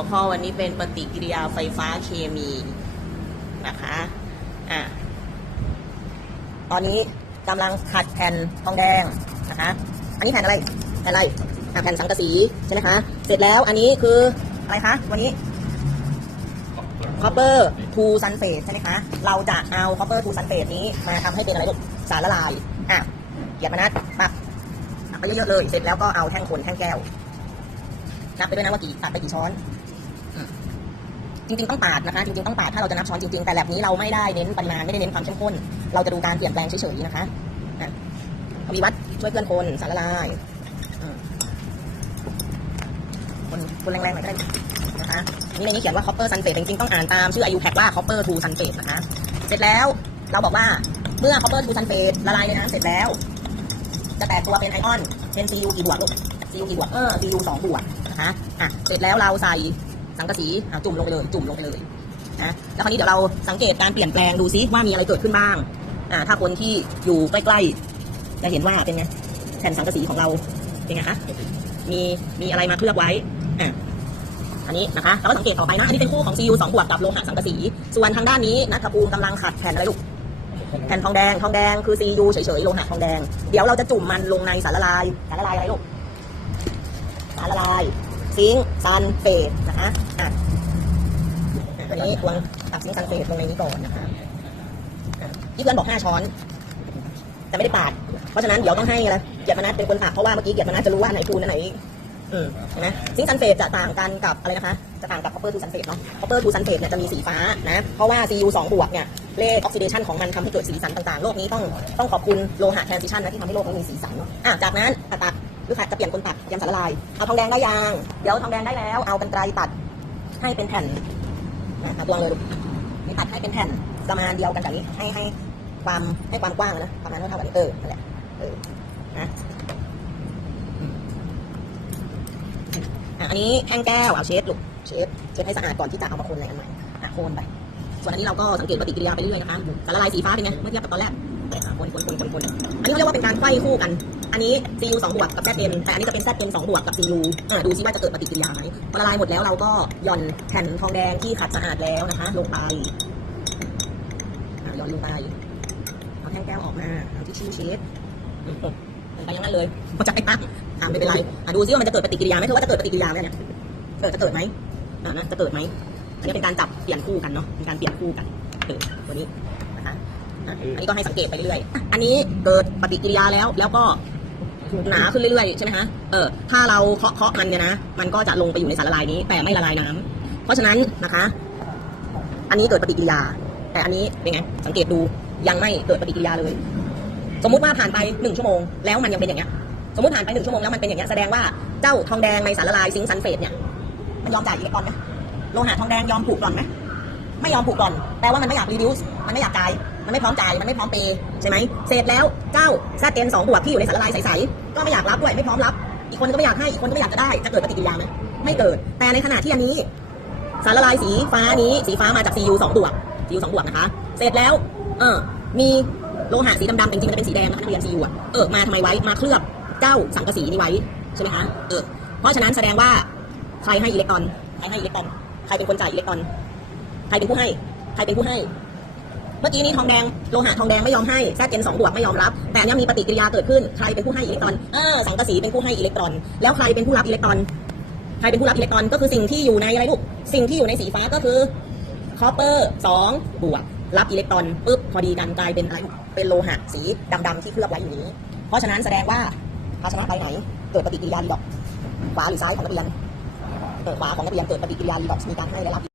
หัวข้อวันนี้เป็นปฏิกิริยาไฟฟ้าเคมีนะคะอะตอนนี้กำลังขัดแผ่นทองแดงนะคะ อันนี้แผ่นอะไรแผ่นอะไรอะแผ่นสังกะสีใช่ไหมคะ เสร็จแล้วอันนี้คืออะไรคะวันนี้ copper to sulfate ใช่ไหมคะ เราจะเอา copper to sulfate นี้มาทำให้เป็นอะไรลูกสารละลายอะเหยียบมานัดปักตักไปเยอะๆเลย เสร็จแล้วก็เอาแท่งคนแท่งแก้วนับไปด้วยนะว่ากี่ตักไปกี่ช้อน จริงๆต้องปาดนะคะจริงๆต้องปาดถ้าเราจะนับช้อนจริงๆแต่แบบนี้เราไม่ได้เน้นปริมาณไม่ได้เน้นความเข้มข้น เราจะดูการเปลี่ยนแปลงเฉยๆนะคะอะอภิวัตช่วยเพื่อนคนสารละลายคนคนแรงๆหน่อยก็ได้นะคะนี่ในนี้เขียนว่า copper sulfate จริงๆต้องอ่านตามชื่อ IU pack ว่า copper to sulfate นะคะ เสร็จแล้วเราบอกว่าเมื่อ copper to sulfate ละลายในน้ำเสร็จแล้ว จะแตกตัวเป็นไอออนเป็น Cu กี่บวกลูก Cu กี่บวกเออ Cu สองบวกนะคะอะเสร็จแล้วเราใส่ สังกะสีจุ่มลงไปเลยจุ่มลงไปเลยนะแล้วคราวนี้เดี๋ยวเราสังเกตการเปลี่ยนแปลงดูซิว่ามีอะไรเกิดขึ้นบ้างอ่าถ้าคนที่อยู่ใกล้ๆจะเห็นว่าเป็นไงแผ่นสังกะสีของเราเป็นไงคะมีมีอะไรมาเคลือบไว้อะอันนี้นะคะเราก็สังเกตต่อไปนะอันนี้เป็นคู่ของ Cu 2บวกกับโลหะสังกะสี ส่วนทางด้านนี้นัทภูมิกำลังขัดแผ่นอะไรลูกแผ่นทองแดงทองแดงคือ Cu เฉยๆโลหะทองแดง เดี๋ยวเราจะจุ่มมันลงในสารละลายสารละลายอะไรลูกสารละลาย ซิงซันเฟตนะคะอะตัวนี้วางตักซิงซันเฟตลงในนี้ก่อนนะคะที่เพื่อนบอก5ช้อน แต่ไม่ได้ปาด เพราะฉะนั้นเดี๋ยวต้องให้อะไรเกียรติมนัสเป็นคนตักเพราะว่าเมื่อกี้เกียรติมนัสจะรู้ว่าไหนทูนไหนอืมเห็นไหมซิงซันเฟตจะต่างกันกับอะไรนะคะจะต่างกับ copper to sulfate เนาะ copper to sulfate เนี่ยจะมีสีฟ้านะ เพราะว่า Cu 2บวกเนี่ยเลข oxidation ของมันทำให้เกิดสีสันต่างๆ โลกนี้ต้องต้องขอบคุณโลหะ transition นะที่ทำให้โลกนี้มีสีสันเนาะอะจากนั้นตัก ลูค้าจะเปลี่ยนคนตักเตรียมสารละลาย เอาทองแดงได้ยังเดี๋ยวทองแดงได้แล้ว เอากันไกรตัดให้เป็นแผ่นนะตัดวางเลยลูกนี่ตัดให้เป็นแผ่นประมาณเดียวกันแบบนี้ ให้ให้ความให้ความกว้างนะประมาณเท่ากันนี้เออนั่นแหละเออนะอันนี้แห้งแก้วเอาเช็ดลูกเช็ดเช็ดให้สะอาดก่อนที่จะเอามาคนในอันใหม่อะโคนไป ส่วนอันนี้เราก็สังเกตปฏิกิริยาไปเรื่อยนะคะสารละลายสีฟ้าเป็นไงเมื่อเทียบกับตอนแรกคนคนคนคนคนอันนี้เขาเรียกว่าเป็นการไขว้คู่กัน อันนี้ Cu 2บวกกับ ZN แต่อันนี้จะเป็น ZN 2บวกกับ Cu อะดูซิว่าจะเกิดปฏิกิริยาไหมพอละลายหมดแล้วเราก็หย่อนแผ่นทองแดงที่ขัดสะอาดแล้วนะคะ ลงไปหย่อนลงไปเอาแท่งแก้วออกมาเอาทิชชู่เช็ดไปอย่างนั้นเลยมันจะไปตั้งอะไม่เป็นไรอะดูซิว่ามันจะเกิดปฏิกิริยาไหมเธอว่าจะเกิดปฏิกิริยาไหมเนี่ยเออจะเกิดไหมอ่านะจะเกิดไหมอันนี้เป็นการจับเปลี่ยนคู่กันเนาะเป็นการเปลี่ยนคู่กันเออตัวนี้นะคะอันนี้ก็ให้สังเกตไปเรื่อยๆ อันนี้เกิดปฏิกิริยาแล้วแล้วก็ หนาขึ้นเรื่อยๆใช่ไหมคะเออถ้าเราเคาะเคาะมันเนี่ยนะมันก็จะลงไปอยู่ในสารละลายนี้ แต่ไม่ละลายน้ำเพราะฉะนั้นนะคะ อันนี้เกิดปฏิกิริยา แต่อันนี้เป็นไงสังเกตดูยังไม่เกิดปฏิกิริยาเลย สมมุติว่าผ่านไปหนึ่งชั่วโมงแล้วมันยังเป็นอย่างเงี้ยสมมติผ่านไปหนึ่งชั่วโมงแล้วมันเป็นอย่างเงี้ยแสดงว่าเจ้าทองแดงในสารละลายซิงค์ซันเฟตเนี่ยมันยอมจ่ายอิเล็กตรอนไหมโลหะทองแดงยอมผูกกร่อนไหมไม่ยอมผูกกร่อนแปลว่ามันไม่อยากรีดิวส์มันไม่อยากจ่าย มันไม่พร้อมจ่าย มันไม่พร้อมเปย์ใช่ไหมเสร็จแล้วเจ้าซดเนสองบวกที่อยู่ในสารละลายใสๆก็ไม่อยากรับด้วยไม่พร้อมรับ อีกคนก็ไม่อยากให้อีกคนก็ไม่อยากจะได้จะเกิดปฏิกิริยาไหมไม่เกิด แต่ในขณะที่อันนี้ สารละลายสีฟ้านี้สีฟ้ามาจาก Cu 2บวก Cu 2บวกนะคะ เสร็จแล้วเออมีโลหะสีดำๆจริงๆมันจะเป็นสีแดงนะคะนักเรียน Cu อะเออมาทำไมไว้มาเคลือบเจ้าสังกะสีนี้ไว้ใช่ไหมคะเออเพราะฉะนั้นแสดงว่าใครให้อิเล็กตรอนใครให้อิเล็กตรอนใครเป็นคนจ่ายอิเล็กตรอนใครเป็นผู้ให้ ใครเป็นผู้ให้ เมื่อกี้นี้ทองแดงโลหะทองแดงไม่ยอมให้แซดเจนสองบวกไม่ยอมรับ แต่อันเนี้ยมีปฏิกิริยาเกิดขึ้น ใครเป็นผู้ให้อิเล็กตรอนเออสังกะสีเป็นผู้ให้อิเล็กตรอน แล้วใครเป็นผู้รับอิเล็กตรอน ใครเป็นผู้รับอิเล็กตรอน ก็คือสิ่งที่อยู่ในอะไรลูก สิ่งที่อยู่ในสีฟ้าก็คือคอปเปอร์สองบวกรับอิเล็กตรอนปุ๊บพอดีกันกลายเป็นอะไรเป็นโลหะสีดำๆที่เคลือบไว้อยู่นี้ เพราะฉะนั้นแสดงว่าภาชนะใบไหนเกิดปฏิกิริยารีดอกขวาหรือซ้ายของนักเรียนเออขวาของนักเรียนเกิดปฏิกิริยารีดอกมีการให้และรับ